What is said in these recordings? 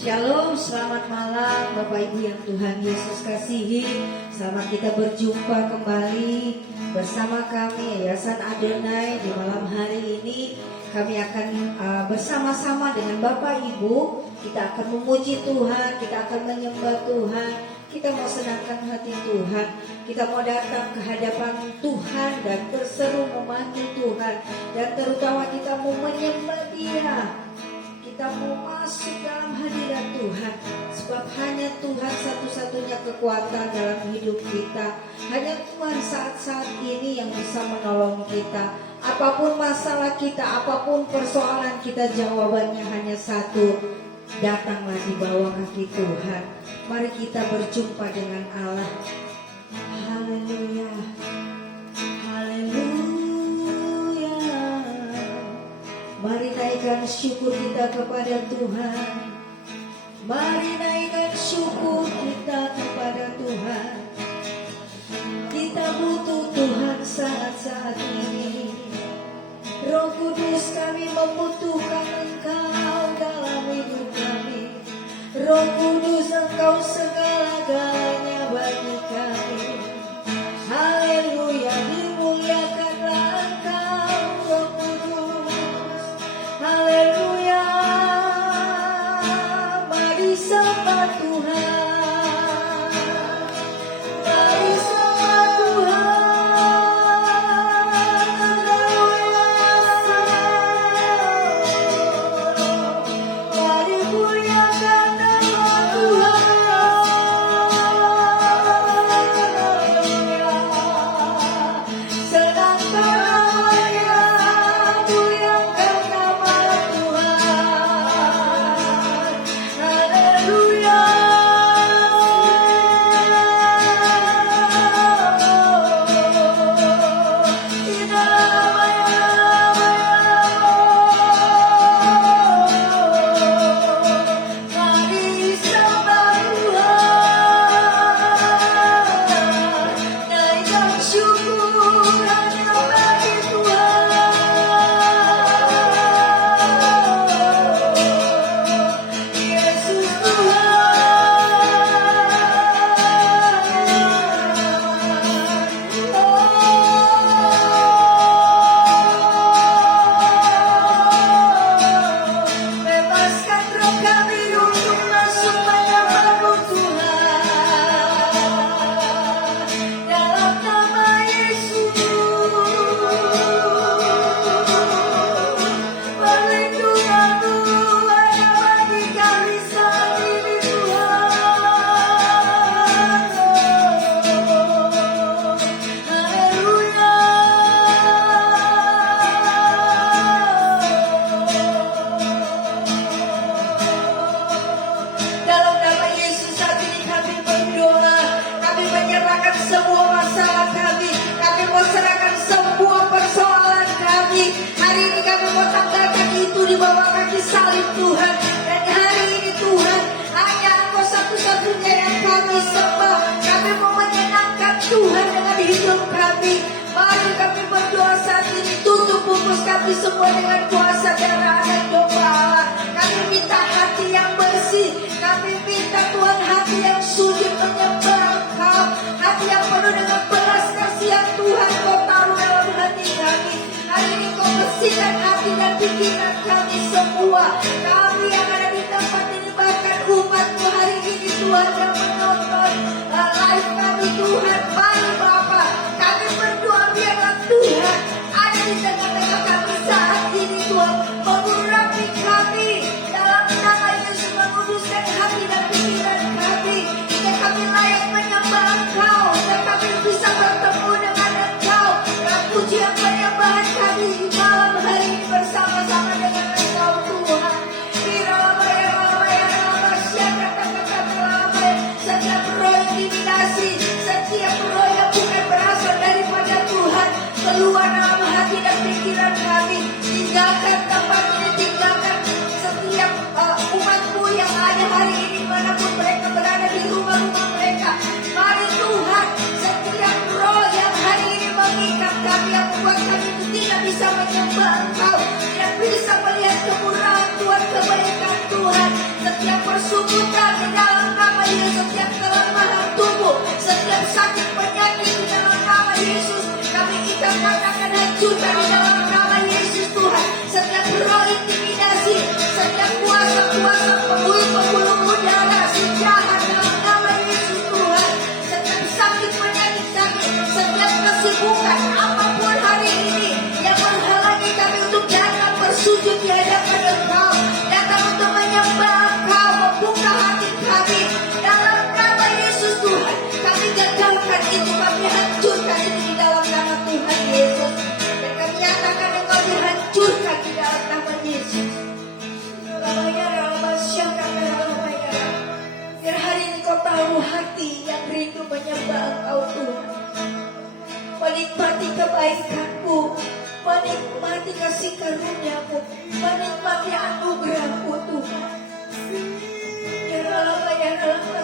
Shalom, selamat malam Bapak Ibu yang Tuhan Yesus kasihi. Selamat kita berjumpa kembali bersama kami Yayasan Adonai. Di malam hari ini kami akan bersama-sama dengan Bapak Ibu. Kita akan memuji Tuhan, kita akan menyembah Tuhan. Kita mau senangkan hati Tuhan. Kita mau datang ke hadapan Tuhan dan berseru memanggil Tuhan. Dan terutama kita mau menyembah Dia. Kita mau masuk dalam hadirat Tuhan. Sebab hanya Tuhan satu-satunya kekuatan dalam hidup kita. Hanya Tuhan saat-saat ini yang bisa menolong kita. Apapun masalah kita, apapun persoalan kita, jawabannya hanya satu. Datanglah di bawah kaki Tuhan. Mari kita berjumpa dengan Allah. Haleluya. Mari naikkan syukur kita kepada Tuhan. Mari naikkan syukur kita kepada Tuhan. Kita butuh Tuhan saat-saat ini. Roh Kudus, kami membutuhkan Engkau dalam hidup kami. Roh Kudus, Engkau segala-galanya bagi kami. Haleluya, dimuliakanlah Engkau, Roh Kudus. Haleluya, mari sembah Tuhan, mari sembah Tuhan. Haleluya, mari muliakan nama Tuhan. Haleluya, senangkan namanya, muliakan nama Tuhan. Haleluya. Mari sembah Tuhan, naikkan syukur hanya bagi Tuhan. Yesus Tuhan. Bebaskan roh kami untuk masuk menyembah Tuhan. Dalam nama Yesus, perlindungan-Mu hanya bagi kami saat ini Tuhan. Haleluya. Dalam nama Yesus saat ini kami berdoa. Kami menyerahkan semua masalah kami. Kami mau serahkan semua persoalan kami. Hari ini kami mau tanggalkan itu di bawah kaki salib Tuhan. Dan hari ini Tuhan, hanya Engkau satu-satunya yang kami sembah. Kami mau menyenangkan Tuhan dengan hidup kami. Mari kami berdoa saat ini. Tutup bungkus kami semua dengan kuasa darah anak domba Allah. Kami minta hati yang bersih. Kami minta Tuhan hati yang sujud menyembah Engkau. Hati yang penuh dengan belas kasihan Tuhan Kau taruh dalam hati kami. Hari ini Kau bersihkan hati dan pikiran kami semua. Kami yang ada di tempat ini, bahkan umat-Mu hari ini Tuhan yang menonton live kami Tuhan. Mari Bapa, kami berdoa biarlah Tuhan ada di tengah-tengah kami saat ini Tuhan. Mengurapi kami dalam nama Yesus, menguduskan hati dan pikiran kami. Hingga kami layak menyembah Engkau. Dan kami bisa bertemu dengan Engkau. Dan pujian penyembahan kami di malam hari ini bersama-sama dengan Engkau Tuhan.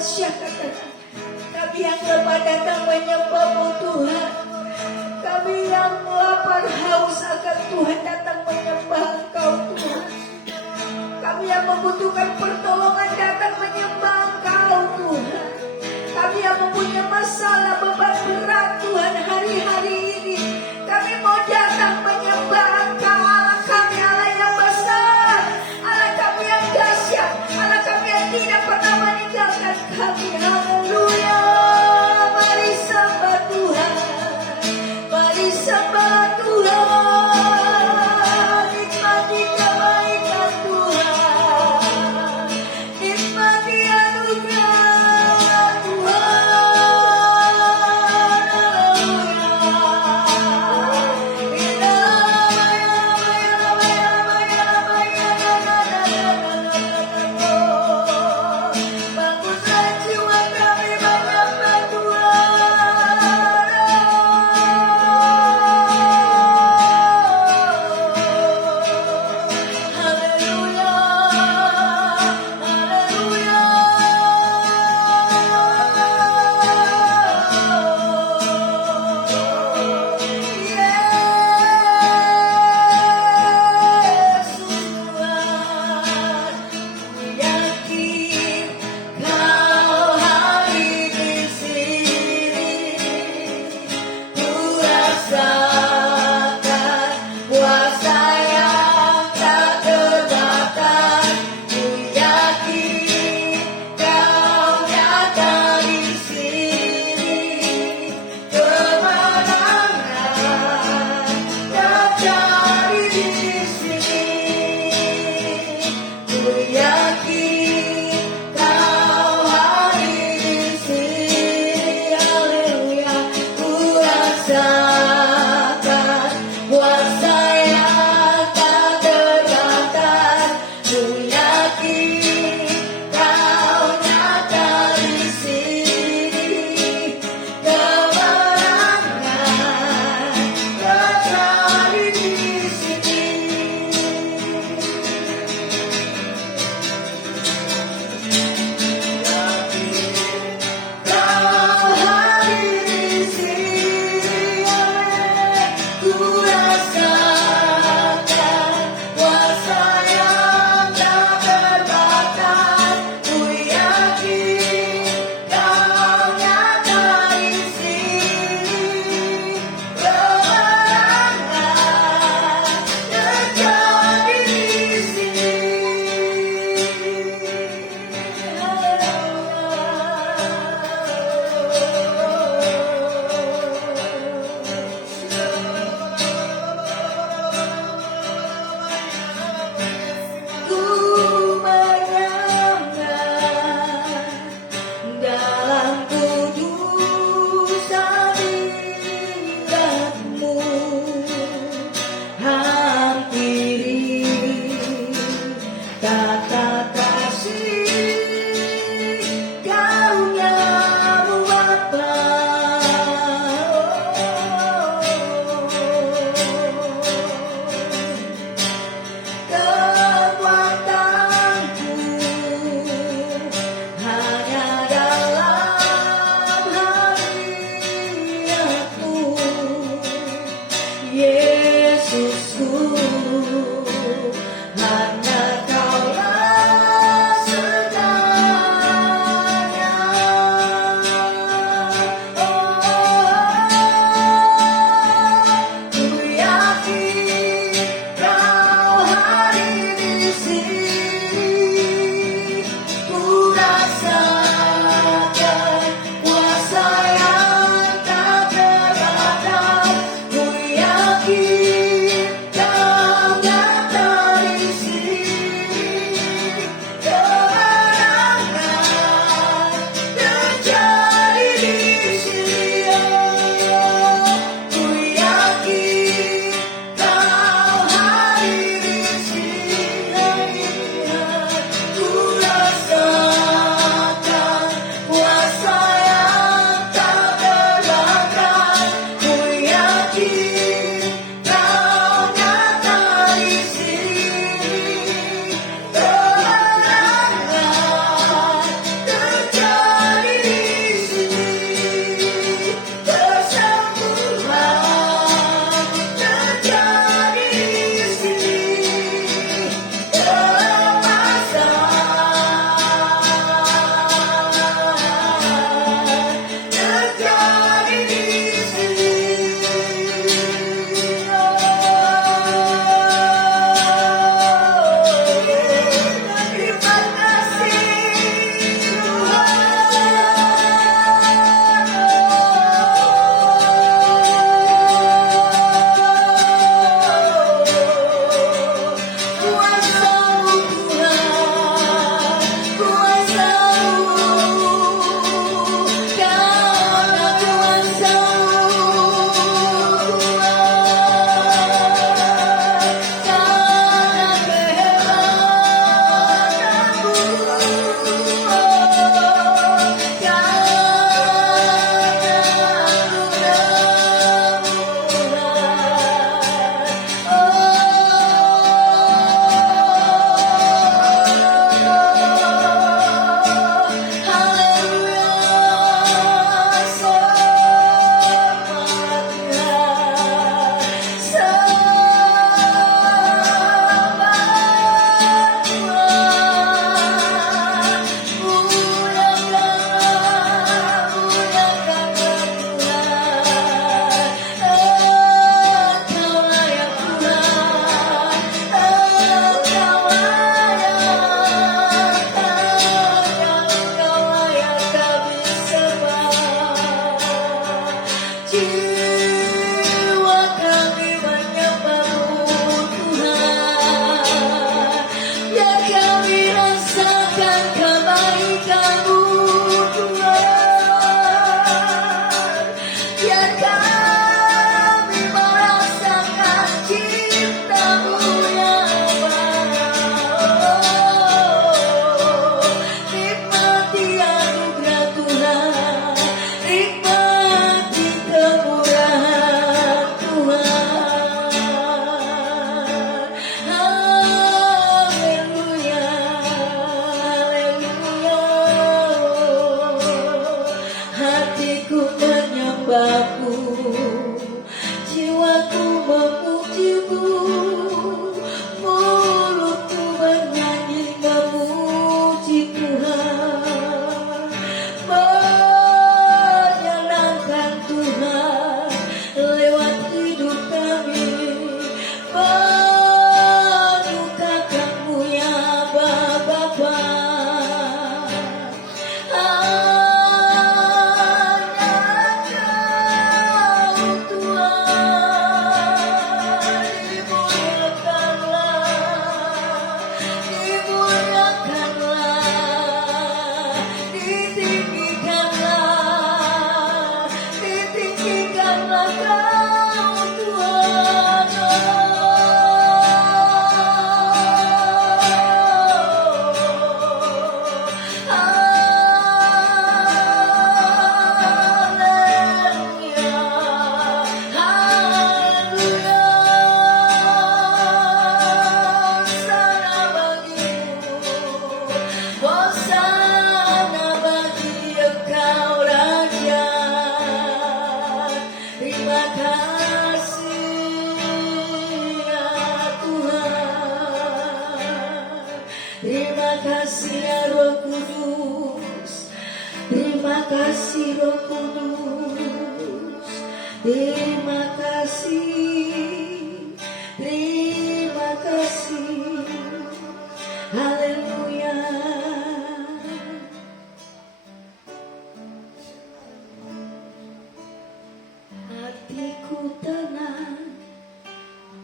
Kami yang lemah datang menyembah-Mu Tuhan. Kami yang lapar haus akan Tuhan datang menyembah Engkau Tuhan. Kami yang membutuhkan pertolongan datang menyembah Engkau Tuhan. Kami yang mempunyai masalah beban berat Tuhan hari-hari ini, kami mau datang menyembah Engkau Allah kami, Allah yang besar, Allah kami yang dahsyat, Allah kami yang tidak pernah meninggalkan kami. Haleluya. Mari sembah Tuhan, mari sembah Tuhan, nikmati kebaikan Tuhan. Terima kasih ya Roh Kudus. Terima kasih Roh Kudus. Terima kasih. Terima kasih. Haleluya. Hatiku tenang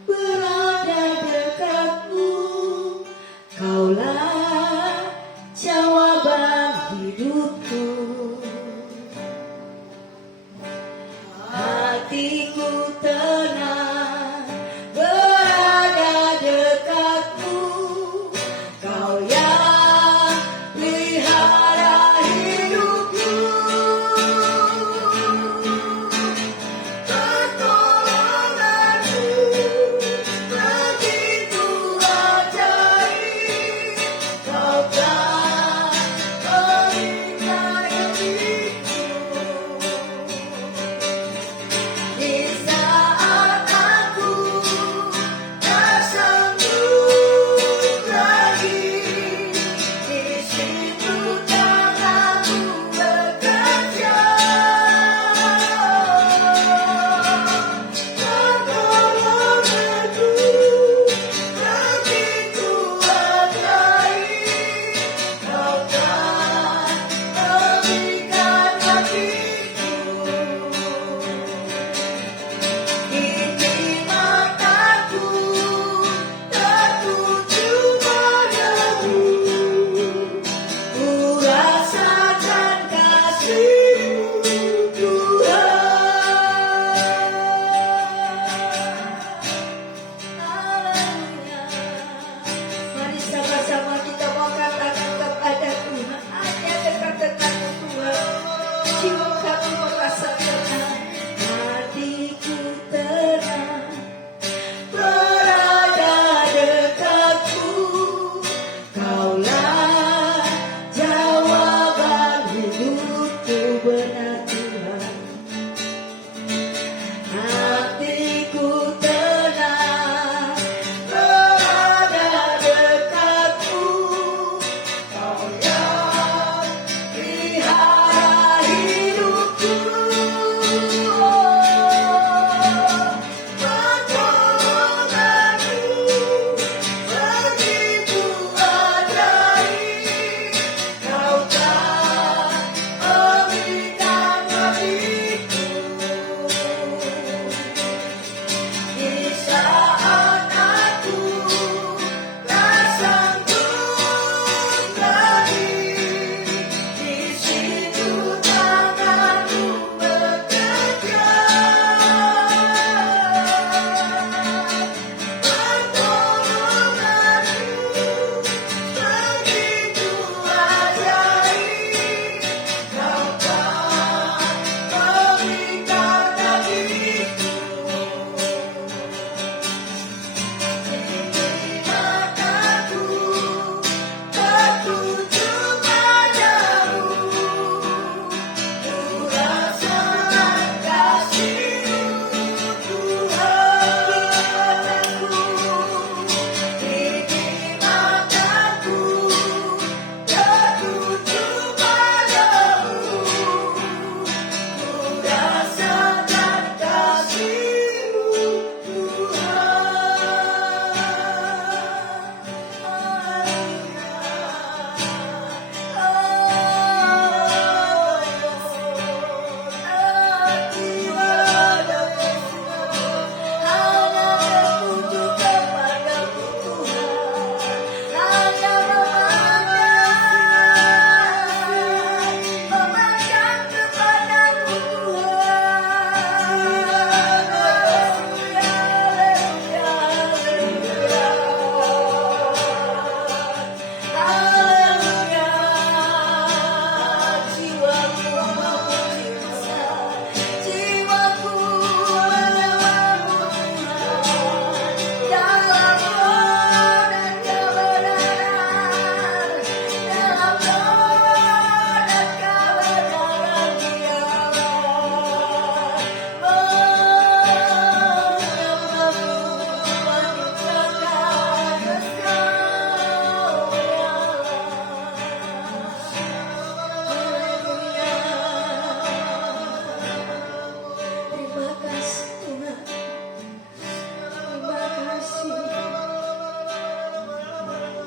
berada dekatmu. Kaulah jawaban hidupku. Hatiku tenang berada dekatmu. Kau yang pelihara hidupku. Pertolonganmu begitu ajaib. Kau tak berikan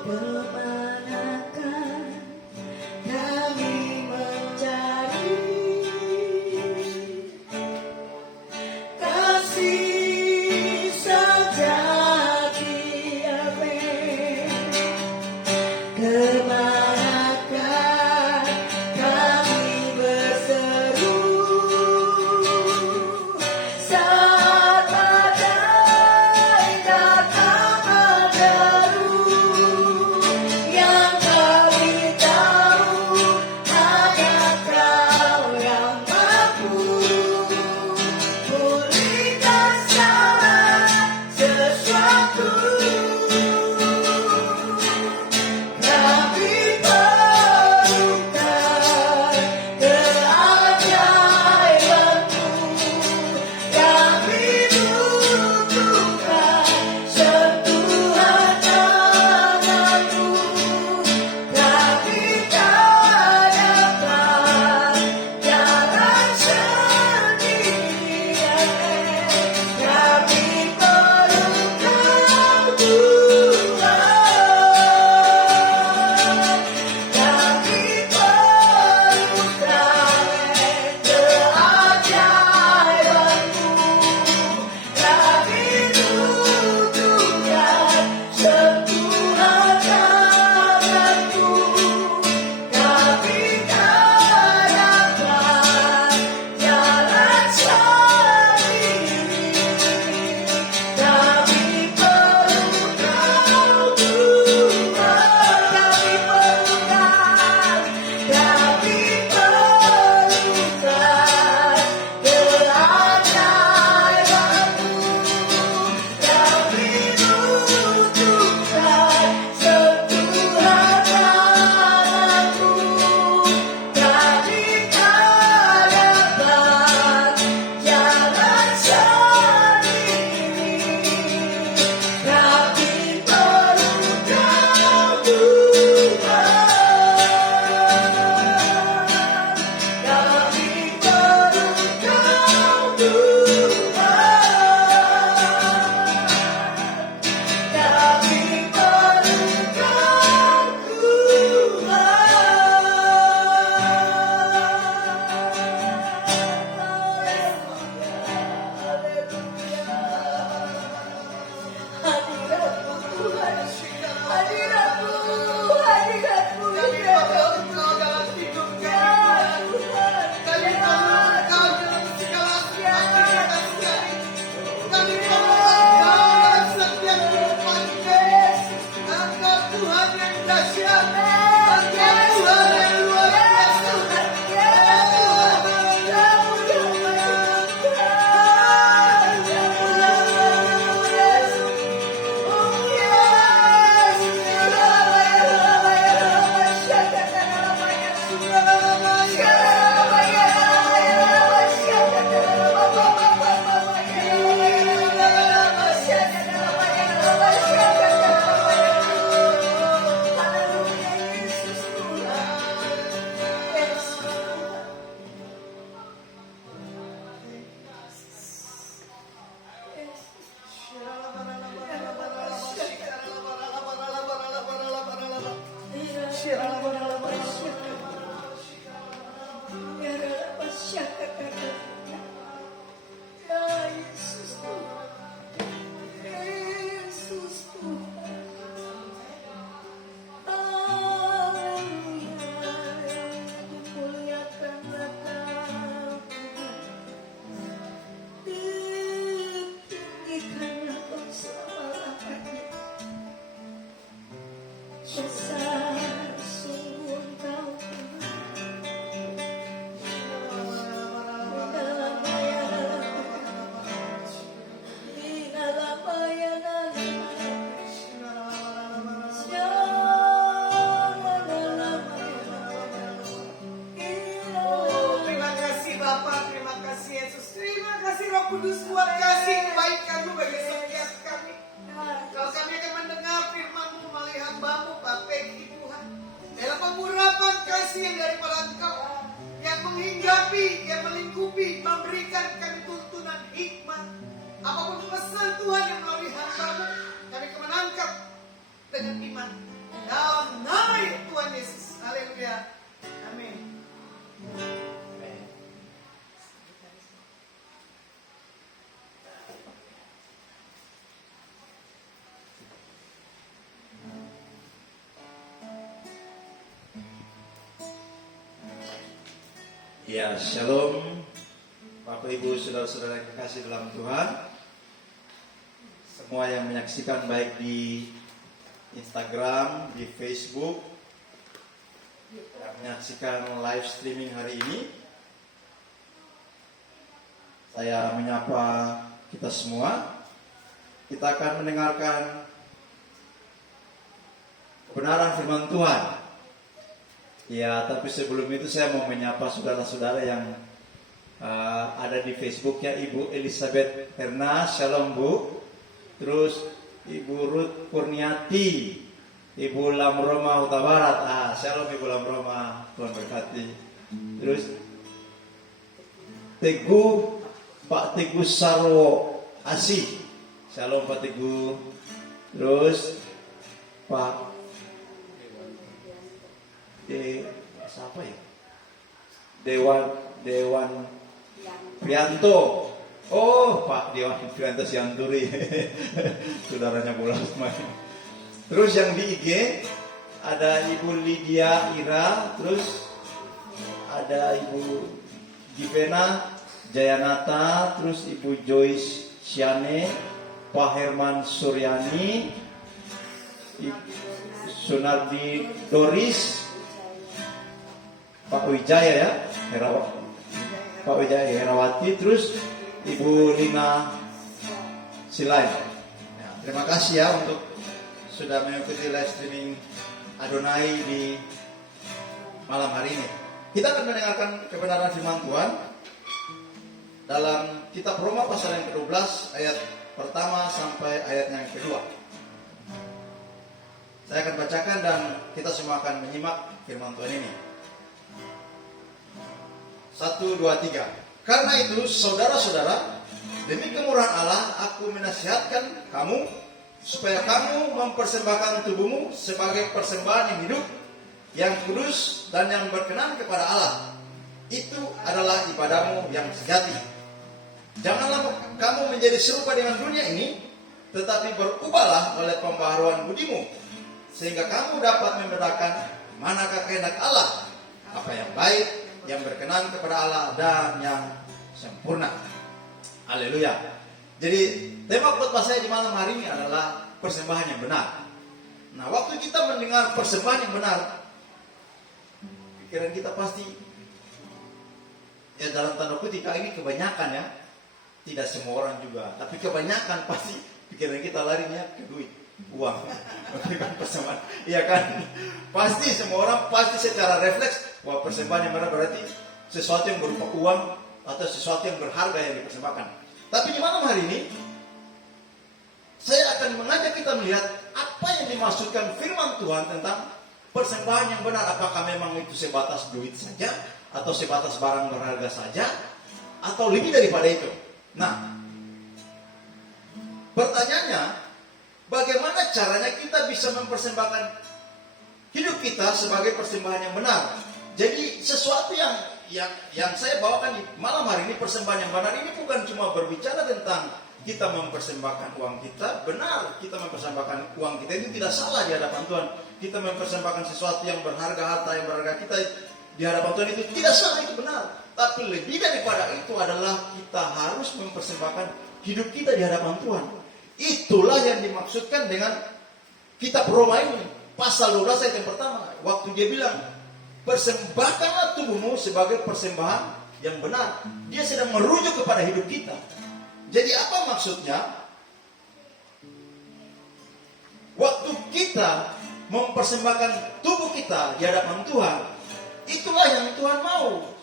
Kemanakah kami mencari kasih sejati, amin. Kemanakah kami berseru saat badai datang menderu, yang kami tahu hanya Kau yang mampu pulihkan segala sesuatu. Kami perlukan keajaiban-Mu, kami butuhkan sentuhan tangan-Mu, kami tak dapat jalan sendirian, kami perlu Kau Tuhan. Kami perlukan keajaiban-Mu, kami butuhkan sentuhan tangan-Mu, kami tak dapat jalan sendiri, kami perlu Kau Tuhan. Kami perlukan keajaiban-Mu, kami butuhkan sentuhan tangan-Mu, kami tak dapat jalan sendiri, kami perlu Kau Tuhan. Kami perlu Kau Tuhan. Kami perlu Kau Kudus buat kasih kebaikan-Mu bagi setiap kami. Kalau kami akan mendengar firman-Mu melalui hamba-Mu Pak Peggy Tuhan, dalam pengurapan kasih yang daripada Engkau yang menghinggapi, yang melingkupi, memberikan kami tuntunan hikmat. Apapun pesan Tuhan yang melalui hamba-Mu, kami akan menangkap dengan iman. Dalam nama Tuhan Yesus. Haleluya. Amin. Ya, shalom Bapak Ibu Saudara-saudara yang kekasih dalam Tuhan. Semua yang menyaksikan baik di Instagram, di Facebook, yang menyaksikan live streaming hari ini, saya menyapa kita semua. Kita akan mendengarkan kebenaran firman Tuhan. Ya, tapi sebelum itu saya mau menyapa saudara-saudara yang ada di Facebook ya. Ibu Elizabeth Herna, shalom Bu. Terus Ibu Ruth Kurniati, Ibu Lamroma Huta Barat, shalom Ibu Lamroma, Tuhan berkati. Terus Pak Teguh Sarwo Asih, shalom Pak Teguh. Terus Pak siapa ya? Dewan Prianto. Oh, Pak Dewan Prianto Sianturi. Saudaranya bola main. Terus yang di IG ada Ibu Lydia Ira, terus ada Ibu Givena Jayanata, terus Ibu Joyce Siane, Pak Herman Suryani, Sunardi Doris, Pak Wijaya ya, Pak Wijaya Herawati, terus Ibu Lina Silai. Ya, terima kasih ya untuk sudah mengikuti live streaming Adonai di malam hari ini. Kita akan mendengarkan kebenaran firman Tuhan dalam kitab Roma pasal yang ke-12 ayat pertama sampai ayat yang kedua. Saya akan bacakan dan kita semua akan menyimak firman Tuhan ini. 1, 2, 3. Karena itu saudara-saudara, demi kemurahan Allah aku menasihatkan kamu supaya kamu mempersembahkan tubuhmu sebagai persembahan yang hidup, yang kudus dan yang berkenan kepada Allah. Itu adalah ibadahmu yang sejati. Janganlah kamu menjadi serupa dengan dunia ini, tetapi berubahlah oleh pembaharuan budimu, sehingga kamu dapat membedakan manakah kehendak Allah, apa yang baik, yang berkenan kepada Allah, dan yang sempurna. Haleluya. Jadi tema khotbah saya di malam hari ini adalah persembahan yang benar. Nah, waktu kita mendengar persembahan yang benar, pikiran kita pasti ya dalam tanda kutip ini kebanyakan ya. Tidak semua orang juga, tapi kebanyakan pasti pikiran kita larinya ke duit, uang. Bukan persembahan. Iya kan? Pasti semua orang pasti secara refleks, wah persembahan yang benar berarti sesuatu yang berupa uang atau sesuatu yang berharga yang dipersembahkan. Tapi di malam hari ini saya akan mengajak kita melihat apa yang dimaksudkan firman Tuhan tentang persembahan yang benar. Apakah memang itu sebatas duit saja, atau sebatas barang berharga saja, atau lebih daripada itu? Nah, pertanyaannya, bagaimana caranya kita bisa mempersembahkan hidup kita sebagai persembahan yang benar? Jadi sesuatu yang saya bawakan di malam hari ini, persembahan yang benar ini bukan cuma berbicara tentang kita mempersembahkan uang kita. Benar, kita mempersembahkan uang kita itu tidak salah di hadapan Tuhan. Kita mempersembahkan sesuatu yang berharga, harta yang berharga kita di hadapan Tuhan itu tidak salah, itu benar. Tapi lebih daripada itu adalah kita harus mempersembahkan hidup kita di hadapan Tuhan. Itulah yang dimaksudkan dengan kitab Roma ini, pasal 12 ayat yang pertama. Waktu dia bilang, persembahkanlah tubuhmu sebagai persembahan yang benar. Dia sedang merujuk kepada hidup kita. Jadi apa maksudnya? Waktu kita mempersembahkan tubuh kita di hadapan Tuhan, itulah yang Tuhan mau.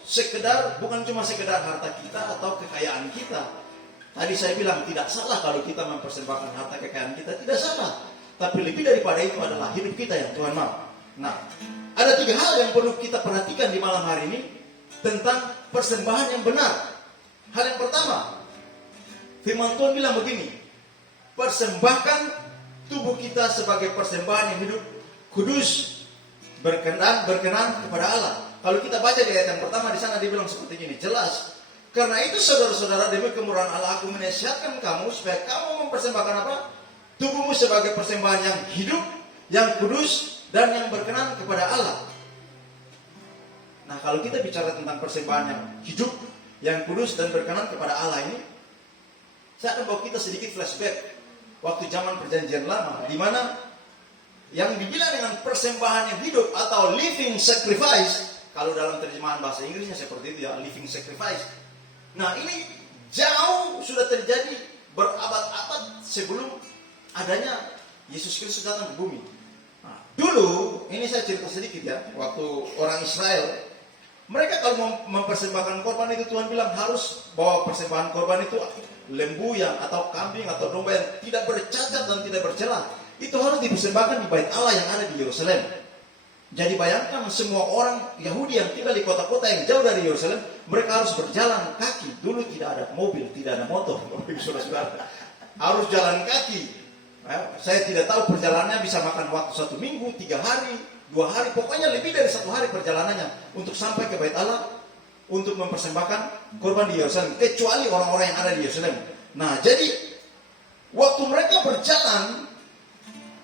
Bukan cuma sekedar harta kita atau kekayaan kita. Tadi saya bilang tidak salah kalau kita mempersembahkan harta kekayaan kita, tidak salah. Tapi lebih daripada itu adalah hidup kita yang Tuhan mau. Nah, ada 3 hal yang perlu kita perhatikan di malam hari ini tentang persembahan yang benar. Hal yang pertama, firman Tuhan bilang begini, persembahkan tubuh kita sebagai persembahan yang hidup, kudus, berkenan kepada Allah. Kalau kita baca di ayat yang pertama di sana dibilang seperti ini, jelas. Karena itu saudara-saudara, demi kemurahan Allah aku menasihatkan kamu supaya kamu mempersembahkan apa? Tubuhmu sebagai persembahan yang hidup, yang kudus, dan yang berkenan kepada Allah. Nah, kalau kita bicara tentang persembahan yang hidup, yang kudus, dan berkenan kepada Allah ini, saya akan bawa kita sedikit flashback waktu zaman perjanjian lama, di mana yang dibilang dengan persembahan yang hidup atau living sacrifice, kalau dalam terjemahan bahasa Inggrisnya seperti itu ya, living sacrifice. Nah, ini jauh sudah terjadi berabad-abad sebelum adanya Yesus Kristus datang ke bumi. Nah, dulu, ini saya cerita sedikit ya, waktu orang Israel, mereka kalau mau mempersembahkan korban itu Tuhan bilang harus bawa persembahan korban itu lembu yang atau kambing atau domba yang tidak bercacat dan tidak bercela. Itu harus dipersembahkan di bait Allah yang ada di Yerusalem. Jadi bayangkan semua orang Yahudi yang tinggal di kota-kota yang jauh dari Yerusalem, mereka harus berjalan kaki. Dulu tidak ada mobil, tidak ada motor, saudara-saudara. Harus jalan kaki. Saya tidak tahu perjalanannya bisa makan waktu 1 minggu, 3 hari, 2 hari, pokoknya lebih dari 1 hari perjalanannya untuk sampai ke bait Allah untuk mempersembahkan korban di Yerusalem, kecuali orang-orang yang ada di Yerusalem. Nah, jadi waktu mereka berjalan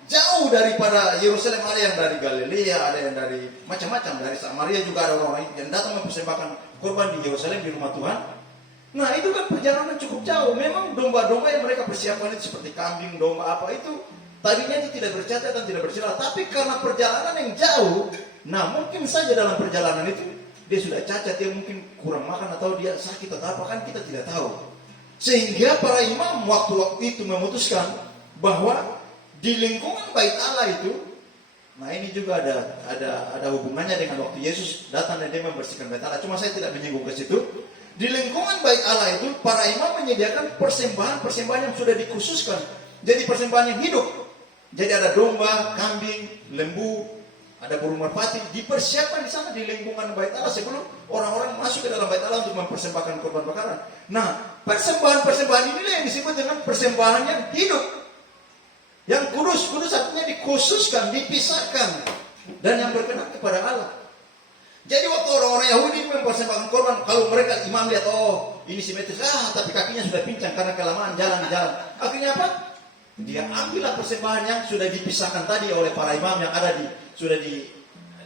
jauh daripada Yerusalem, ada yang dari Galilea, ada yang dari macam-macam, dari Samaria juga ada orang yang datang mempersembahkan korban di Yerusalem di rumah Tuhan. Nah, itu kan perjalanan cukup jauh. Memang domba-domba yang mereka persiapkan itu seperti kambing, domba apa itu tadinya itu tidak bercacat dan tidak bercela. Tapi karena perjalanan yang jauh, nah mungkin saja dalam perjalanan itu dia sudah cacat, dia mungkin kurang makan atau dia sakit atau apa, kan kita tidak tahu. Sehingga para imam waktu itu memutuskan bahwa di lingkungan bait Allah itu, nah ini juga ada hubungannya dengan waktu Yesus datang dan dia membersihkan bait Allah. Cuma saya tidak menyinggung ke situ. Di lingkungan bait Allah itu, para imam menyediakan persembahan yang sudah dikhususkan. Jadi persembahan yang hidup. Jadi ada domba, kambing, lembu, ada burung merpati, dipersiapkan di sana di lingkungan bait Allah sebelum orang-orang masuk ke dalam bait Allah untuk mempersembahkan korban bakaran. Nah, persembahan inilah yang disebut dengan persembahan yang hidup. Yang kudus artinya dikhususkan, dipisahkan, dan yang berkenan kepada Allah. Jadi waktu orang-orang Yahudi mempersembahkan korban, kalau mereka imam lihat, oh ini simetris, tapi kakinya sudah pincang karena kelamaan jalan-jalan. Akhirnya apa? Dia ambillah persembahan yang sudah dipisahkan tadi oleh para imam yang ada di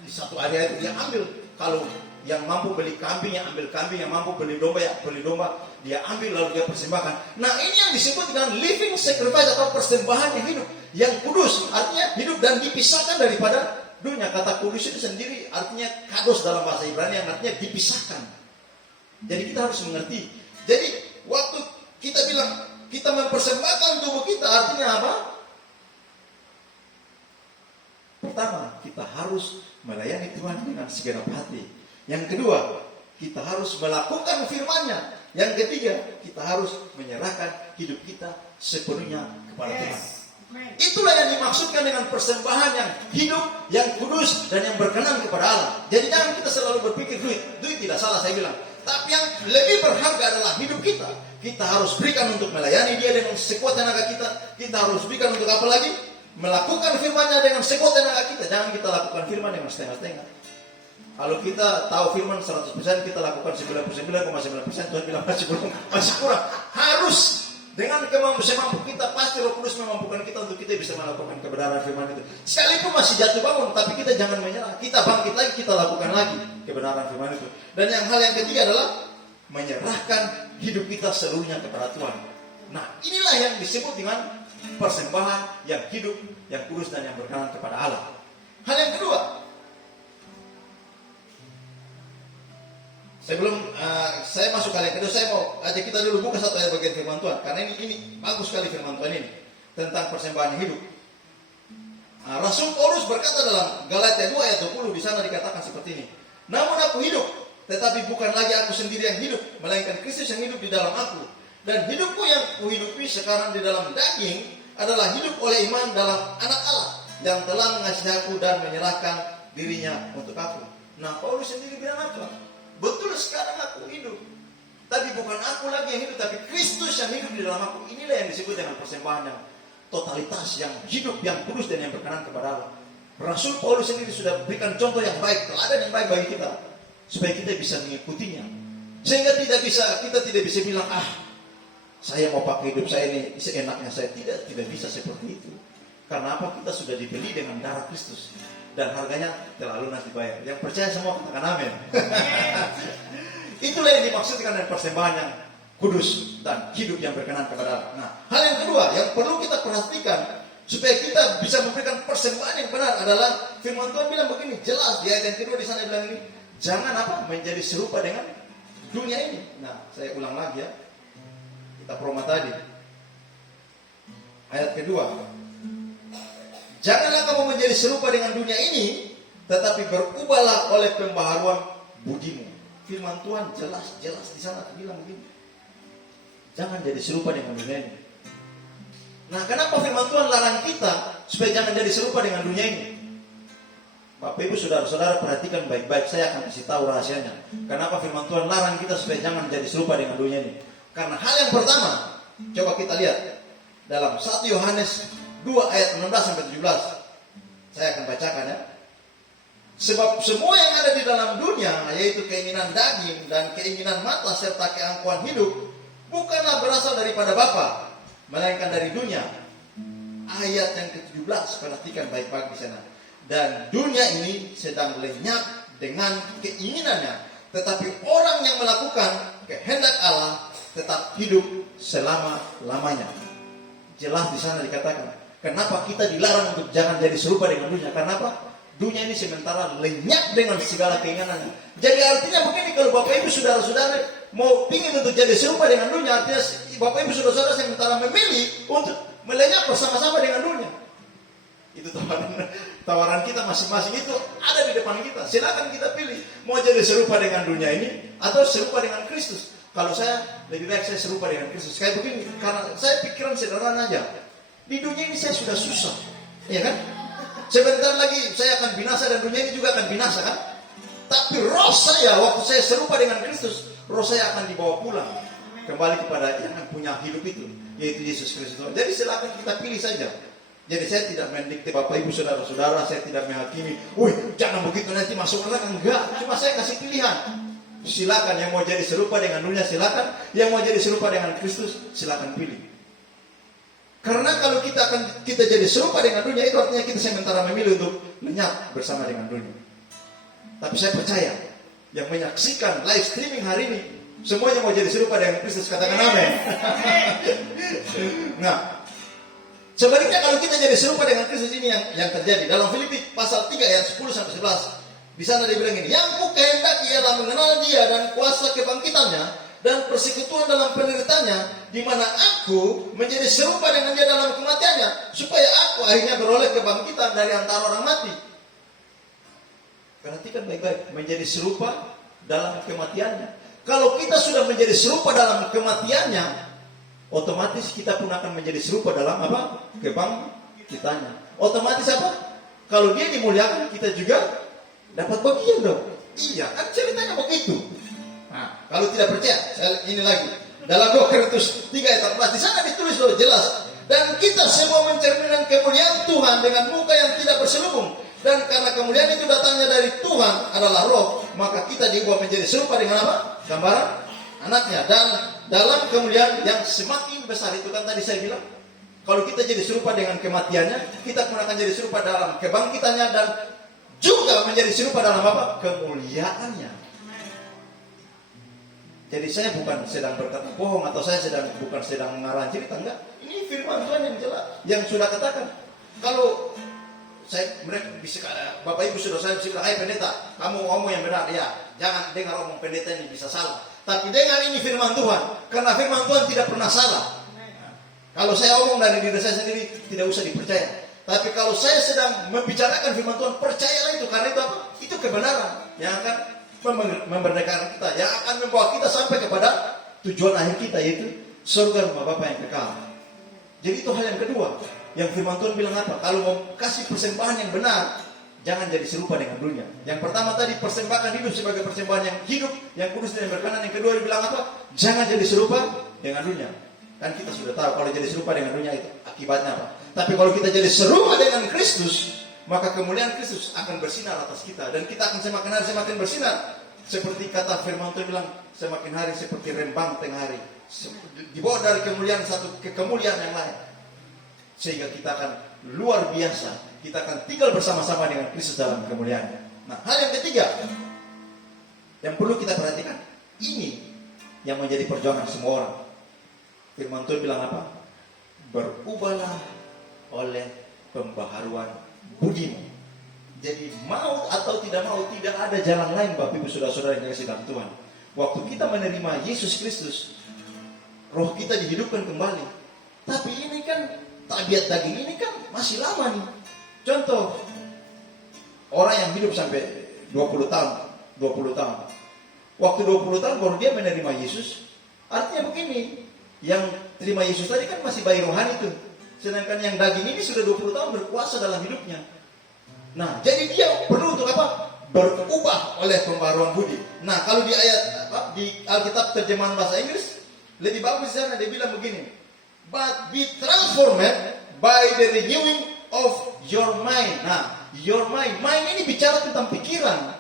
satu area itu, dia ambil. Kalau yang mampu beli kambing, yang ambil kambing, yang mampu beli domba, ya beli domba, dia ambil lalu dia persembahkan. Nah, ini yang disebut dengan living sacrifice atau persembahan yang hidup, yang kudus, artinya hidup dan dipisahkan daripada dunia. Kata kudus itu sendiri artinya kados dalam bahasa Ibrani, yang artinya dipisahkan. Jadi kita harus mengerti. Jadi waktu kita bilang kita mempersembahkan tubuh kita, artinya apa? Pertama, kita harus melayani Tuhan dengan segenap hati. Yang kedua, kita harus melakukan firman-Nya. Yang ketiga, kita harus menyerahkan hidup kita sepenuhnya kepada Tuhan. Itulah yang dimaksudkan dengan persembahan yang hidup, yang kudus, dan yang berkenan kepada Allah. Jadi jangan kita selalu berpikir duit. Duit tidak salah, saya bilang. Tapi yang lebih berharga adalah hidup kita. Kita harus berikan untuk melayani Dia dengan sekuat tenaga kita. Kita harus berikan untuk apa lagi? Melakukan firman-Nya dengan sekuat tenaga kita. Jangan kita lakukan firman dengan setengah-setengah. Kalau kita tahu firman 100%, kita lakukan 99,9%, Tuhan bilang masih kurang. Harus dengan semampu kita, pasti Roh Kudus memampukan kita untuk kita bisa melakukan kebenaran firman itu. Sekalipun masih jatuh bangun, tapi kita jangan menyerah. Kita bangkit lagi, kita lakukan lagi kebenaran firman itu. Dan hal yang ketiga adalah menyerahkan hidup kita seluruhnya kepada Tuhan. Nah, inilah yang disebut dengan persembahan yang hidup, yang kudus, dan yang berkenan kepada Allah. Hal yang kedua, sebelum saya masuk ke yang kedua, saya mau ajak kita dulu buka satu ayat bagian firman Tuhan. Karena ini bagus sekali firman Tuhan ini tentang persembahan yang hidup. Rasul Paulus berkata dalam Galatia 2 ayat 20, di sana dikatakan seperti ini. Namun aku hidup, tetapi bukan lagi aku sendiri yang hidup, melainkan Kristus yang hidup di dalam aku. Dan hidupku yang kuhidupi sekarang di dalam daging adalah hidup oleh iman dalam Anak Allah yang telah mengasihi aku dan menyerahkan dirinya untuk aku. Nah, Paulus sendiri bilang apa? Betul, sekarang aku hidup, tapi bukan aku lagi yang hidup, tapi Kristus yang hidup di dalam aku. Inilah yang disebut dengan persembahan yang totalitas, yang hidup, yang kudus, dan yang berkenan kepada Allah. Rasul Paulus sendiri sudah berikan contoh yang baik, teladan yang baik bagi kita, supaya kita bisa mengikutinya. Sehingga kita tidak bisa bilang, saya mau pakai hidup saya ini seenaknya saya. Tidak bisa seperti itu. Karena apa? Kita sudah dibeli dengan darah Kristus. Dan harganya telah lunas dibayar. Yang percaya semua katakan amin. Itulah yang dimaksudkan dengan persembahan yang kudus dan hidup yang berkenan kepada Allah. Nah, hal yang kedua yang perlu kita perhatikan supaya kita bisa memberikan persembahan yang benar adalah firman Tuhan bilang begini, jelas di ayat yang kedua di sana bilang ini, jangan menjadi serupa dengan dunia ini. Nah, saya ulang lagi ya. Kita proma tadi. Ayat kedua. Janganlah kamu menjadi serupa dengan dunia ini, tetapi berubahlah oleh pembaharuan budimu. Firman Tuhan jelas di sana bilang begini. Jangan jadi serupa dengan dunia ini. Nah, kenapa firman Tuhan larang kita supaya jangan jadi serupa dengan dunia ini? Bapak Ibu saudara-saudara perhatikan baik-baik, saya akan kasih tahu rahasianya. Kenapa firman Tuhan larang kita supaya jangan jadi serupa dengan dunia ini? Karena hal yang pertama, coba kita lihat dalam 1 Yohanes 2 ayat 16 sampai 17. Saya akan bacakan ya. Sebab semua yang ada di dalam dunia, yaitu keinginan daging dan keinginan mata serta keangkuhan hidup, bukanlah berasal daripada Bapa, melainkan dari dunia. Ayat yang ke-17, perhatikan baik-baik di sana. Dan dunia ini sedang lenyap dengan keinginannya, tetapi orang yang melakukan kehendak Allah tetap hidup selama-lamanya. Jelas di sana dikatakan, kenapa kita dilarang untuk jangan jadi serupa dengan dunia? Karena apa? Dunia ini sementara lenyap dengan segala keinginannya. Jadi artinya begini, kalau Bapak Ibu saudara-saudara mau ingin untuk jadi serupa dengan dunia, artinya Bapak Ibu saudara-saudara sementara memilih untuk melenyap bersama-sama dengan dunia. Itu tawaran kita masing-masing itu ada di depan kita. Silakan kita pilih mau jadi serupa dengan dunia ini atau serupa dengan Kristus. Kalau saya lebih baik saya serupa dengan Kristus. Kayak begini, karena saya pikiran sederhana aja. Di dunia ini saya sudah susah, ya kan? Sebentar lagi saya akan binasa dan dunia ini juga akan binasa kan? Tapi roh saya waktu saya serupa dengan Kristus, roh saya akan dibawa pulang kembali kepada yang punya hidup itu, yaitu Yesus Kristus. Jadi silakan kita pilih saja. Jadi saya tidak mendikte Bapak Ibu saudara-saudara, saya tidak menghakimi, jangan begitu nanti masuk neraka, enggak. Cuma saya kasih pilihan. Silakan yang mau jadi serupa dengan dunia silakan, yang mau jadi serupa dengan Kristus silakan pilih. Karena kalau kita jadi serupa dengan dunia, itu artinya kita sementara memilih untuk lenyap bersama dengan dunia. Tapi saya percaya yang menyaksikan live streaming hari ini semuanya mau jadi serupa dengan Kristus, katakan amin. Nah, sebaliknya kalau kita jadi serupa dengan Kristus, ini yang terjadi dalam Filipi pasal 3 ayat 10 sampai 11. Di sana dia bilang ini, yang ku kehendaki ialah mengenal Dia dan kuasa kebangkitannya dan persekutuan dalam penderitaannya, di mana aku menjadi serupa dengan Dia dalam kematiannya, supaya aku akhirnya beroleh kebangkitan dari antara orang mati. Perhatikan baik-baik, menjadi serupa dalam kematiannya. Kalau kita sudah menjadi serupa dalam kematiannya, otomatis kita pun akan menjadi serupa dalam apa? Kebangkitannya. Otomatis apa? Kalau Dia dimuliakan, kita juga dapat bagian dong. Iya, kan ceritanya begitu. Nah, kalau tidak percaya, ini lagi. Dalam 2 Korintus 3 ayat 14, di sana ditulis loh jelas. Dan kita semua mencerminkan kemuliaan Tuhan dengan muka yang tidak berselubung. Dan karena kemuliaan itu datangnya dari Tuhan adalah roh, maka kita diubah menjadi serupa dengan apa? Gambaran anaknya. Dan dalam kemuliaan yang semakin besar, itu kan tadi saya bilang, kalau kita jadi serupa dengan kematiannya, kita pun akan jadi serupa dalam kebangkitannya dan juga menjadi serupa dalam apa? Kemuliaannya. Jadi saya bukan sedang berkata bohong atau saya bukan sedang mengarang cerita, enggak. Ini firman Tuhan yang jelas, yang sudah katakan. Kalau mereka bisa, Bapak Ibu sudah saya bilang, hai pendeta, kamu ngomong yang benar, ya. Jangan dengar omong pendeta ini bisa salah. Tapi dengar ini firman Tuhan, karena firman Tuhan tidak pernah salah. Kalau saya omong dari diri saya sendiri, tidak usah dipercaya. Tapi kalau saya sedang membicarakan firman Tuhan, percayalah itu, karena itu apa? Itu kebenaran yang akan memerdekakan kita, yang akan membawa kita sampai kepada tujuan akhir kita, yaitu surga rumah Bapa yang kekal. Jadi itu hal yang kedua, yang firman Tuhan bilang apa? Kalau mau kasih persembahan yang benar, jangan jadi serupa dengan dunia. Yang pertama tadi, persembahkan hidup sebagai persembahan yang hidup, yang kudus dan berkenan. Yang kedua dibilang apa? Jangan jadi serupa dengan dunia. Kan kita sudah tahu kalau jadi serupa dengan dunia itu akibatnya apa. Tapi kalau kita jadi serupa dengan Kristus, maka kemuliaan Kristus akan bersinar atas kita. Dan kita akan semakin hari semakin bersinar. Seperti kata firman Tuhan bilang, semakin hari seperti rembang tengah hari. Dibawa dari kemuliaan satu ke kemuliaan yang lain. Sehingga kita akan luar biasa. Kita akan tinggal bersama-sama dengan Kristus dalam kemuliaannya. Nah, hal yang ketiga yang perlu kita perhatikan, ini yang menjadi perjuangan semua orang. Firman Tuhan bilang apa? Berubahlah oleh pembaharuan budimu. Jadi mau atau tidak mau, tidak ada jalan lain Bapak Ibu Saudara-saudara yang dikasihi dalam Tuhan. Waktu kita menerima Yesus Kristus, roh kita dihidupkan kembali. Tapi ini kan tabiat daging ini kan masih lama nih. Contoh, orang yang hidup sampai 20 tahun. Waktu 20 tahun baru dia menerima Yesus. Artinya begini, yang terima Yesus tadi kan masih bayi rohani tuh. Sedangkan yang daging ini sudah 20 tahun berkuasa dalam hidupnya. Nah, jadi dia perlu untuk apa? Berubah oleh pembaharuan budi. Nah, kalau di ayat di Alkitab terjemahan bahasa Inggris lebih bagus di sana, dia bilang begini. But be transformed by the renewing of your mind. Nah, your mind ini bicara tentang pikiran.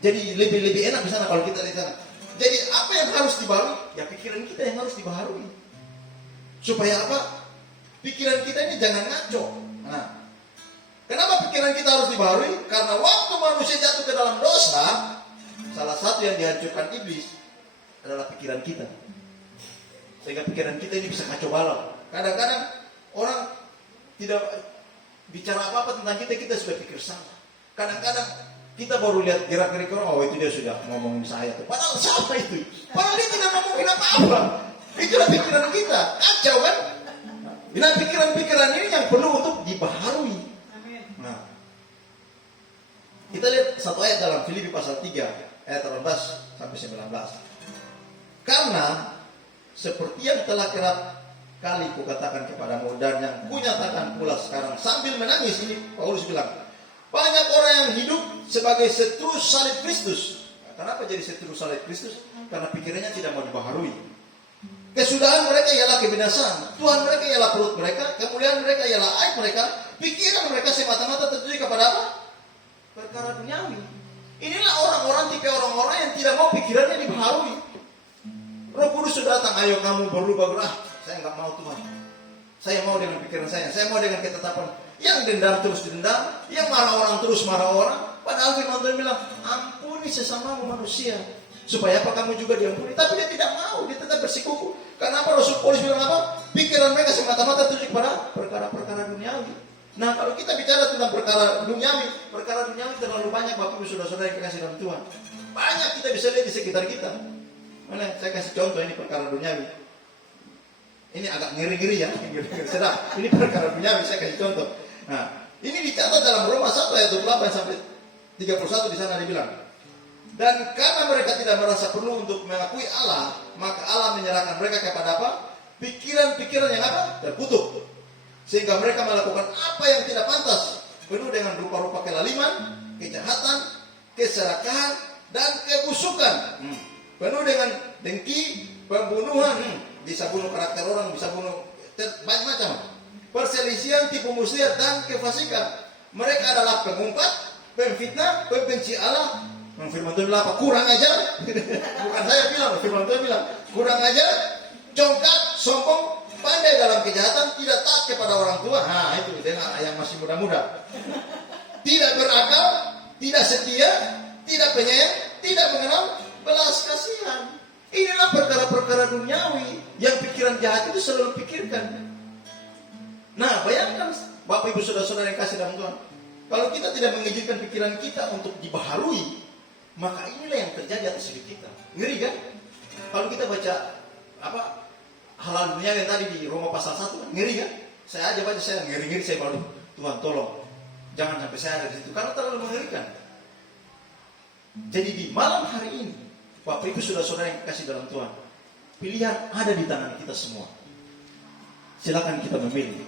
Jadi lebih enak di sana kalau kita di sana. Jadi apa yang harus dibaharui? Ya pikiran kita yang harus dibaharui. Supaya apa? Pikiran kita ini jangan ngaco. Nah, kenapa pikiran kita harus dibaharui? Karena waktu manusia jatuh ke dalam dosa, salah satu yang dihancurkan iblis adalah pikiran kita. Sehingga pikiran kita ini bisa kacau balau. Kadang-kadang orang tidak bicara apa-apa tentang kita sudah pikir salah. Kadang-kadang kita baru lihat gerak-gerik orang, oh itu dia sudah ngomongin saya tuh. Padahal siapa itu? Padahal dia tidak ngomongin apa-apa. Itulah pikiran kita. Kacau kan? Nah, pikiran-pikiran ini yang perlu untuk dibaharui. Nah, kita lihat satu ayat dalam Filipi pasal 3 ayat 18 sampai 19. Karena seperti yang telah kerap kali kukatakan kepadamu dan yang kunyatakan pula sekarang sambil menangis, ini Paulus bilang, banyak orang yang hidup sebagai setru salib Kristus. Kenapa jadi setru salib Kristus? Karena pikirannya tidak mau dibaharui. Kesudahan mereka ialah kebinasaan. Tuhan mereka ialah perut mereka. Kemuliaan mereka ialah aib mereka. Pikiran mereka semata-mata tertuju kepada apa? Perkara duniawi. Inilah orang-orang, tipe orang-orang yang tidak mau pikirannya dibaharui. Roh Kudus sudah datang, ayo kamu berubah. Saya nggak mau Tuhan. Saya mau dengan pikiran saya mau dengan ketetapan. Yang dendam terus dendam, yang marah orang terus marah orang. Padahal firman Tuhan bilang, ampuni sesamamu manusia. Supaya apa kamu juga diampuni. Tapi dia tidak mau, dia tetap bersikuku. Kenapa Rasul Paulus bilang apa? Pikiran mereka semata-mata tertuju kepada perkara-perkara duniawi. Nah, kalau kita bicara tentang perkara duniawi terlalu banyak Bapak Ibu Saudara-saudara yang kasih dalam Tuhan. Banyak kita bisa lihat di sekitar kita. Mana saya kasih contoh ini perkara duniawi. Ini agak ngeri-ngeri ya. Sedap. Ini perkara duniawi, saya kasih contoh. Nah, ini dicatat dalam Roma 1 ayat 28 sampai 31 di sana dibilang. Dan karena mereka tidak merasa perlu untuk mengakui Allah, maka Allah menyerahkan mereka kepada apa? Pikiran-pikiran yang apa? Terkutuk. Sehingga mereka melakukan apa yang tidak pantas, penuh dengan rupa-rupa kelaliman, kejahatan, keserakahan, dan kebusukan. Penuh dengan dengki, pembunuhan, bisa bunuh karakter orang, bisa bunuh banyak macam. Perselisihan, tipu muslihat, dan kefasikan. Mereka adalah pengumpat, pemfitnah, pembenci Allah. Firman Tuhan bilang apa? Kurang ajar. Bukan saya bilang, firman Tuhan bilang kurang ajar, congkak, sombong, pandai dalam kejahatan, tidak taat kepada orang tua. Nah itu dengan yang masih muda-muda. Tidak berakal, tidak setia, tidak penyayang, tidak mengenal belas kasihan. Inilah perkara-perkara duniawi yang pikiran jahat itu selalu pikirkan. Nah, bayangkan Bapak Ibu Saudara-saudara yang kasih dalam Tuhan. Kalau kita tidak mengizinkan pikiran kita untuk dibaharui, maka inilah yang terjadi atas hidup kita. Ngeri kan? Kalau kita baca halal dunia yang tadi di Roma pasal 1, ngeri kan? Saya aja baca, saya ngeri-ngeri, saya baru Tuhan tolong jangan sampai saya ada di situ karena terlalu mengerikan. Jadi di malam hari ini, Bapak Ibu Saudara-saudara yang kasih dalam Tuhan, pilihan ada di tangan kita semua. Silakan kita memilih.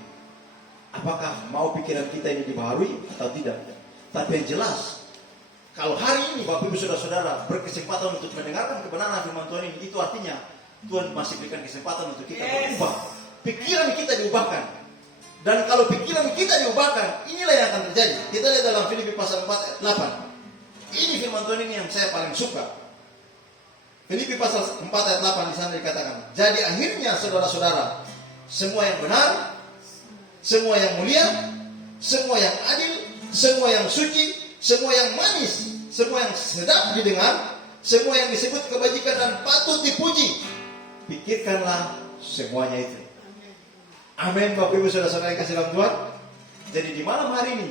Apakah mau pikiran kita ini dibaharui atau tidak? Tapi yang jelas, kalau hari ini Bapak Ibu Saudara-saudara berkesempatan untuk mendengarkan kebenaran firman Tuhan ini, itu artinya Tuhan masih berikan kesempatan untuk kita berubah. Pikiran kita diubahkan. Dan kalau pikiran kita diubahkan, inilah yang akan terjadi. Kita lihat dalam Filipi pasal 4 ayat 8. Ini firman Tuhan ini yang saya paling suka. Filipi pasal 4 ayat 8 di sana dikatakan, jadi akhirnya saudara-saudara, semua yang benar, semua yang mulia, semua yang adil, semua yang suci, semua yang manis, semua yang sedap didengar, semua yang disebut kebajikan dan patut dipuji, pikirkanlah semuanya itu. Amin, Bapak Ibu Saudara-saudara yang kasih dalam Tuhan. Jadi di malam hari ini,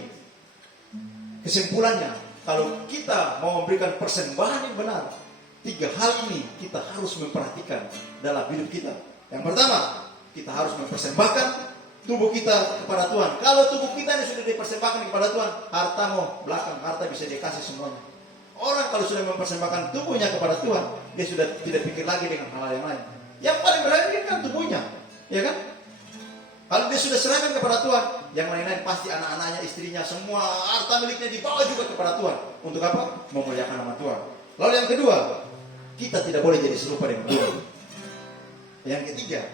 kesimpulannya, kalau kita mau memberikan persembahan yang benar, 3 hal ini kita harus memperhatikan dalam hidup kita. Yang pertama, kita harus mempersembahkan tubuh kita kepada Tuhan. Kalau tubuh kita ini sudah dipersembahkan kepada Tuhan, harta mau belakang, harta bisa dikasih semuanya. Orang kalau sudah mempersembahkan tubuhnya kepada Tuhan, dia sudah tidak pikir lagi dengan hal yang lain. Yang paling berharga kan tubuhnya, ya kan? Kalau dia sudah serahkan kepada Tuhan, yang lain-lain pasti anak-anaknya, istrinya, semua harta miliknya dibawa juga kepada Tuhan. Untuk apa? Memuliakan nama Tuhan. Lalu yang kedua, kita tidak boleh jadi serupa dengan Tuhan. Yang ketiga,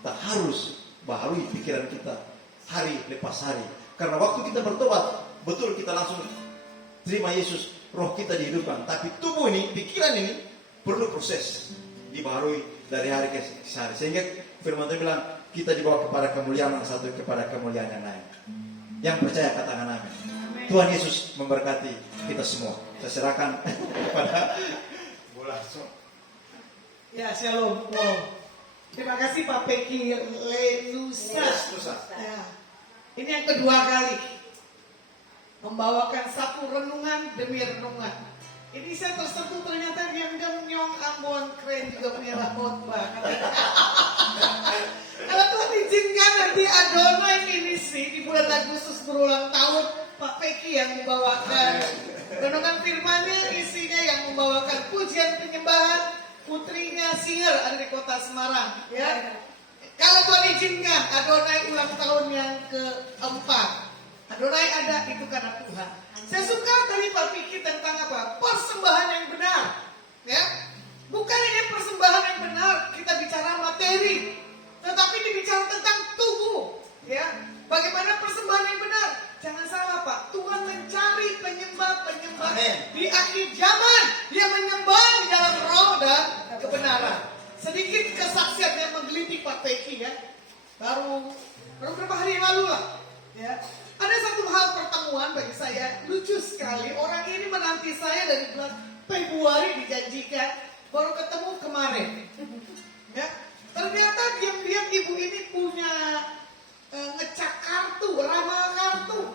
kita harus baharui pikiran kita hari lepas hari. Karena waktu kita bertobat, betul kita langsung terima Yesus, roh kita dihidupkan. Tapi tubuh ini, pikiran ini perlu proses dibaharui dari hari ke hari. Sehingga firman Tuhan bilang, kita dibawa kepada kemuliaan yang satu, kepada kemuliaan yang lain. Yang percaya katakan amin. Tuhan Yesus memberkati kita semua. Saya serahkan kepada bola. Ya, shalom. Wow. Terima kasih Pak Peki Lenusa. Ya. Ini yang kedua kali membawakan satu renungan demi renungan. Ini saya tersentuh, ternyata dia nyong Ambon keren juga punya khotbah. Kalau Tuhan izinkan nanti Adonai ini sih di bulan Agustus berulang tahun, Pak Peki yang membawakan renungan firman-Nya, isinya yang membawakan pujian penyembahan, putrinya singer ada di kota Semarang. Ya, kalau Tuhan izinkan Adonai ulang tahun yang keempat, Adonai ada itu karena Tuhan. Saya suka tadi Pak Piki tentang apa? Persembahan yang benar. Ya, bukan ini persembahan yang benar. Kita bicara materi, tetapi dibicara tentang tubuh. Ya, bagaimana persembahan yang benar? Jangan salah Pak. Tuhan mencari penyembah-penyembah di akhir zaman. Dia menyembah di dalam roh dan kebenaran. Sedikit kesaksian yang menggelitik Pak Peki ya. Baru beberapa hari yang lalu lah. Ya. Ada satu hal pertemuan bagi saya lucu sekali. Orang ini menanti saya dari bulan Februari dijanjikan, baru ketemu kemarin. Ya, ternyata diam-diam ibu ini punya ngecak kartu, ramal kartu.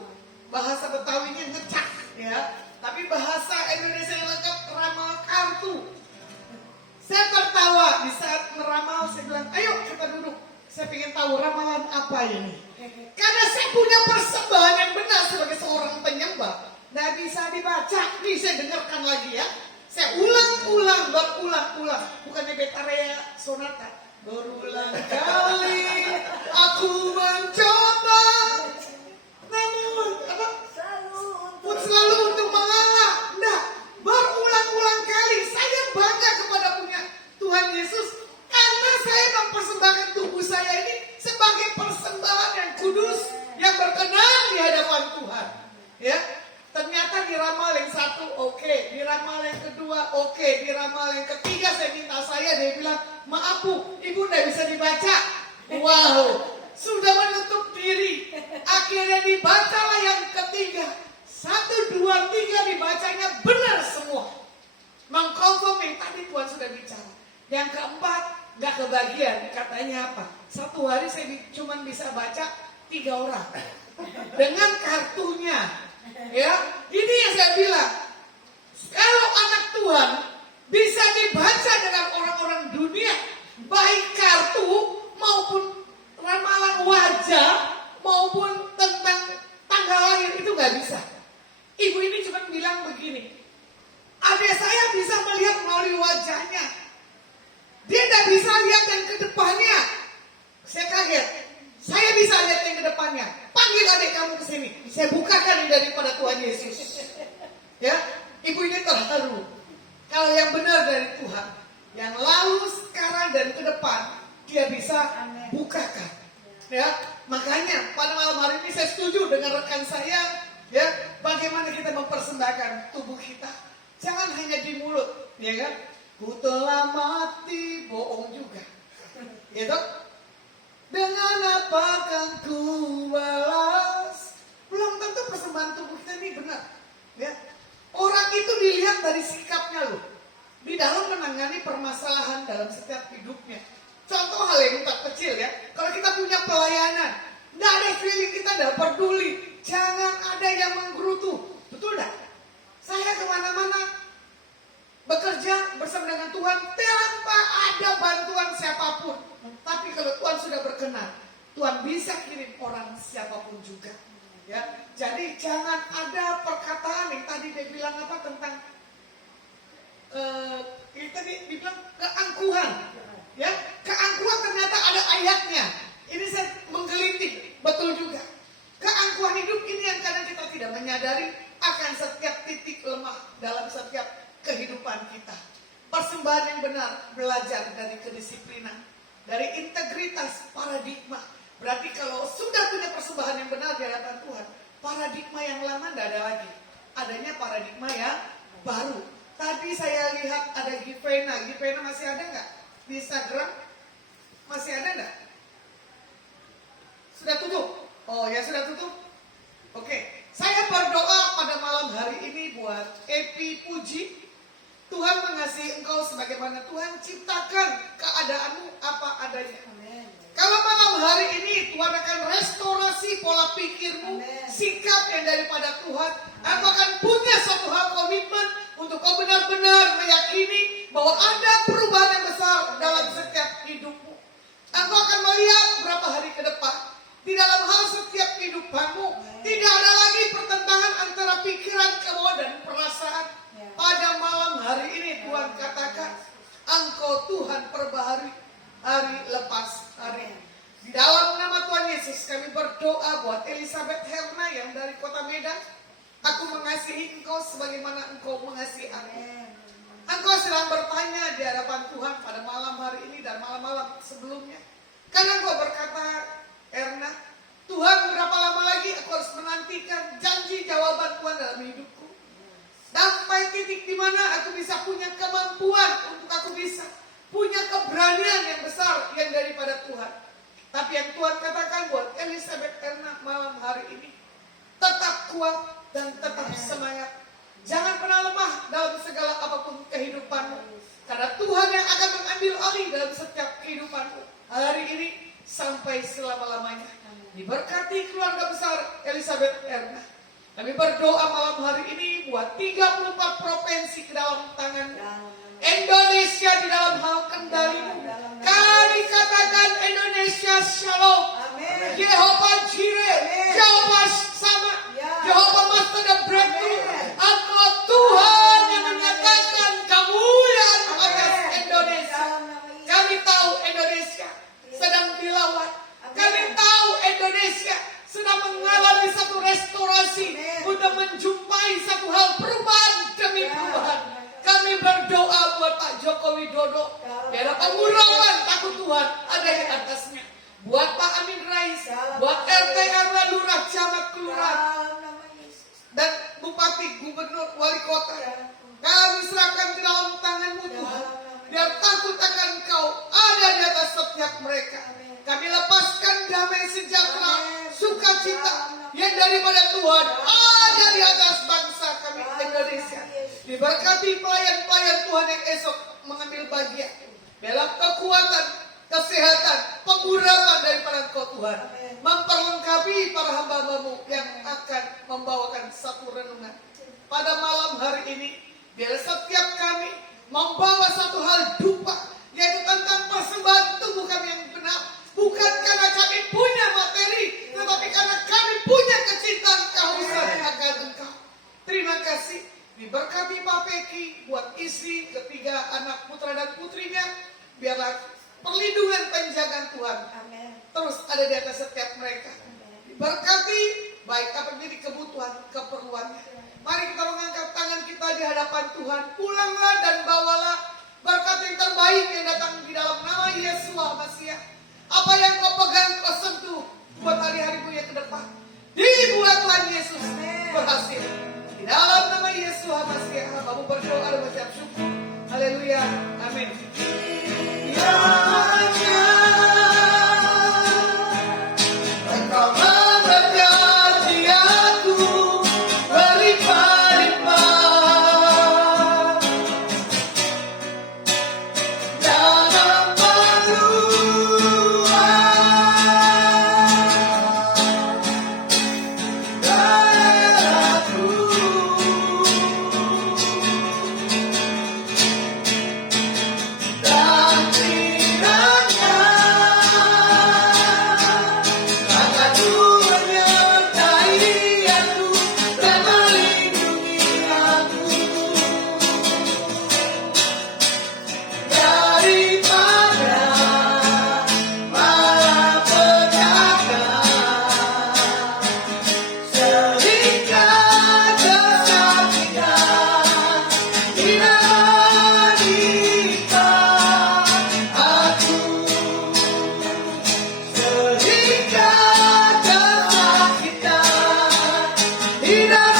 Bahasa Betawinya ngecak, ya. Tapi bahasa Indonesia yang lengkap ramal kartu. Saya tertawa di saat meramal. Saya bilang, ayo kita duduk. Saya ingin tahu ramalan apa ini. Karena saya punya persembahan yang benar sebagai seorang penyembah. Nggak bisa dibaca. Nih saya dengarkan lagi ya. Saya ulang-ulang, berulang-ulang. Bukannya Betarea Sonata. Berulang kali aku mencoba, namun apa? Selalu untuk mengalah. Nah, berulang-ulang kali saya bangga kepada punya Tuhan Yesus. Karena saya mempersembahkan tubuh saya ini sebagai persembahan yang kudus, yang berkenan di hadapan Tuhan. Ya, ternyata di ramal yang satu oke, di ramal yang kedua oke, di ramal yang ketiga saya minta dia bilang, maaf Bu, Ibu tidak bisa dibaca. Wow, sudah menutup diri. Akhirnya dibacalah yang ketiga. 1, 2, 3 dibacanya benar semua. Mengkonfirm yang tadi Tuhan sudah bicara. Yang keempat, gak kebagian. Katanya apa? Satu hari saya cuma bisa baca 3 orang. Dengan kartunya. Ya, ini yang saya bilang. Kalau anak Tuhan bisa dibaca dengan orang-orang dunia, baik kartu maupun ramalan wajah maupun tentang tanggal lahir, itu gak bisa. Ibu ini cuma bilang begini, adik saya bisa melihat melalui wajahnya, dia tidak bisa lihat yang ke depannya. Saya kaget, saya bisa lihat yang ke depannya. Panggil adik kamu ke sini, saya bukakan daripada Tuhan Yesus. Ya, ibu ini terharu. Kalau yang benar dari Tuhan, yang lalu, sekarang dan ke depan, dia bisa bukakan. Ya, Makanya pada malam hari ini saya setuju dengan rekan saya, ya, bagaimana kita mempersembahkan tubuh kita. Jangan hanya di mulut, ya kan? Ku telah mati, bohong juga. Ya toh? Dengan apa akan ku balas? Belum tentu persembahan tubuh kita ini benar. Ya. Orang itu dilihat dari sikapnya loh. Di dalam menangani permasalahan dalam setiap hidupnya. Contoh hal yang tak kecil ya. Kalau kita punya pelayanan, tidak ada feeling, kita tidak peduli. Jangan ada yang menggerutu. Betul tidak? Saya kemana-mana bekerja bersama dengan Tuhan tanpa ada bantuan siapapun. Tapi kalau Tuhan sudah berkenan, Tuhan bisa kirim orang siapapun juga. Ya, jadi jangan ada perkataan yang tadi dia bilang apa tentang tadi dibilang keangkuhan. Ya, keangkuhan ternyata ada ayatnya. Ini saya menggelitik, betul juga. Keangkuhan hidup ini yang kadang kita tidak menyadari akan setiap titik lemah dalam setiap kehidupan kita. Persembahan yang benar belajar dari kedisiplinan, dari integritas, paradigma. Berarti kalau sudah punya persembahan yang benar di hadapan Tuhan, paradigma yang lama tidak ada lagi. Adanya paradigma yang baru. Tadi saya lihat ada Givena. Givena masih ada nggak di Instagram? Masih ada nggak? Sudah tutup? Oh ya sudah tutup? Oke. Saya berdoa pada malam hari ini buat Epi Puji. Tuhan mengasihi engkau sebagaimana Tuhan ciptakan keadaanmu apa adanya. Amin. Kalau malam hari ini Tuhan akan restorasi pola pikirmu, sikap yang daripada Tuhan. Engkau akan punya satu hal komitmen untuk kau benar-benar meyakini bahwa ada perubahan yang besar dalam setiap hidupmu. Engkau akan melihat berapa hari ke depan di dalam hal setiap kehidupanmu tidak ada lagi pertentangan antara pikiran, kemauan dan perasaan. Pada malam hari ini Tuhan katakan, engkau Tuhan perbaharui hari lepas hari. Di dalam nama Tuhan Yesus kami berdoa buat Elizabeth Herna yang dari kota Medan. Aku mengasihi engkau sebagaimana engkau mengasihi aku. Engkau sedang bertanya di hadapan Tuhan pada malam hari ini dan malam-malam sebelumnya. Karena engkau berkata, Erna, Tuhan berapa lama lagi aku harus menantikan janji jawaban Tuhan dalam hidupku. Sampai titik di mana aku bisa punya kemampuan untuk aku bisa punya keberanian yang besar yang daripada Tuhan. Tapi yang Tuhan katakan buat Elizabeth Erna malam hari ini, tetap kuat dan tetap semangat. Jangan pernah lemah dalam segala apapun kehidupanmu. Karena Tuhan yang akan mengambil alih dalam setiap kehidupanmu. Hari ini sampai selama-lamanya. Diberkati keluarga besar Elizabeth Erna. Kami berdoa malam hari ini buat 34 provinsi ke dalam tangan Indonesia di dalam hal kendalimu. Kami katakan Indonesia Shalom. Jehovah Jireh, Jehovah Sama, Jehovah Master the Breakthrough. Engkau Tuhan yang menyatakan kemuliaan atas Indonesia. Kami tahu Indonesia sedang dilawan. Kami tahu Indonesia sedang mengalami satu restorasi untuk menjumpai satu hal perubahan demi perubahan. Kami berdoa buat Pak Joko Widodo, biar pengurapan takut Tuhan ada di atasnya. Buat Pak Amin Rais, buat RT RW Lurah Camat Kelurahan dan Bupati, Gubernur, Wali Kota. Kami serahkan di dalam tangan-Mu Tuhan, biar takut akan Engkau ada di atas setiap mereka. Kami lepaskan damai sejahtera, sukacita yang daripada Tuhan ada di atas bangsa kami Indonesia. Diberkati pelayan-pelayan Tuhan yang esok mengambil bagian dalam kekuatan, kesehatan, pengurapan daripada Engkau Tuhan. Memperlengkapi para hamba-Mu yang akan membawakan satu renungan. Pada malam hari ini, biar setiap kami membawa satu hal dupa, yaitu tentang persembahan tubuh kami yang benar. Bukan karena kami punya materi, tetapi karena kami punya kecintaan kehausan akan Engkau. Terima kasih. Diberkati Pak Peki buat istri, ketiga anak putra dan putrinya. Biarlah perlindungan penjagaan Tuhan terus ada di atas setiap mereka. Diberkati baik apa menjadi kebutuhan, keperluannya. Mari kita mengangkat tangan kita di hadapan Tuhan. Pulanglah dan bawalah berkat yang terbaik yang datang di dalam nama Yesus Masiah. Apa yang kau pegang, kau sentuh. buat hari-harimu yang ke depan. Dibuat Tuhan Yesus berhasil. Di dalam nama Yesus Hamasiah, hambamu berdoa dan mengucap syukur. Haleluya. Amin. Ya hanya Engkau memberkati aku berlimpah-limpah dalam peluang daerahku. Dan kiranya tanganmu menyertai aku dan melindungi aku daripada malapetaka sehingga kesakitan tidak menimpa aku, sehingga kesakitan tidak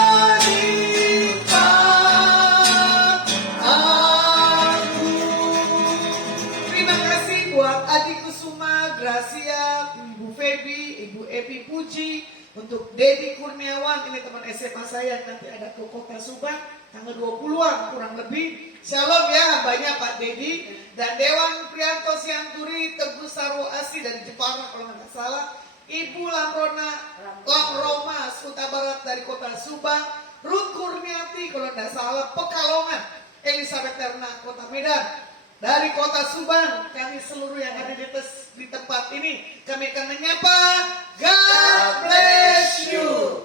menimpa aku. Terima kasih buat Adi Kusuma, Gracia, Ibu Feby, Ibu Epi Puji, untuk Dedi Kurniawan, ini teman SMA saya, nanti ada ke Kota Subang tanggal 20-an kurang lebih. Shalom ya, hambanya Pak Dedi dan Dewan Prianto Sianturi, Teguh Sarwoasi dari Jepara kalau nggak salah. Ibu Lamroma Kuta Barat dari Kota Subang, Ruth Kurniati kalau nggak salah Pekalongan, Elizabeth Terna Kota Medan. Dari Kota Subang, kami seluruh yang ada di tempat ini, kami akan menyapa God bless you.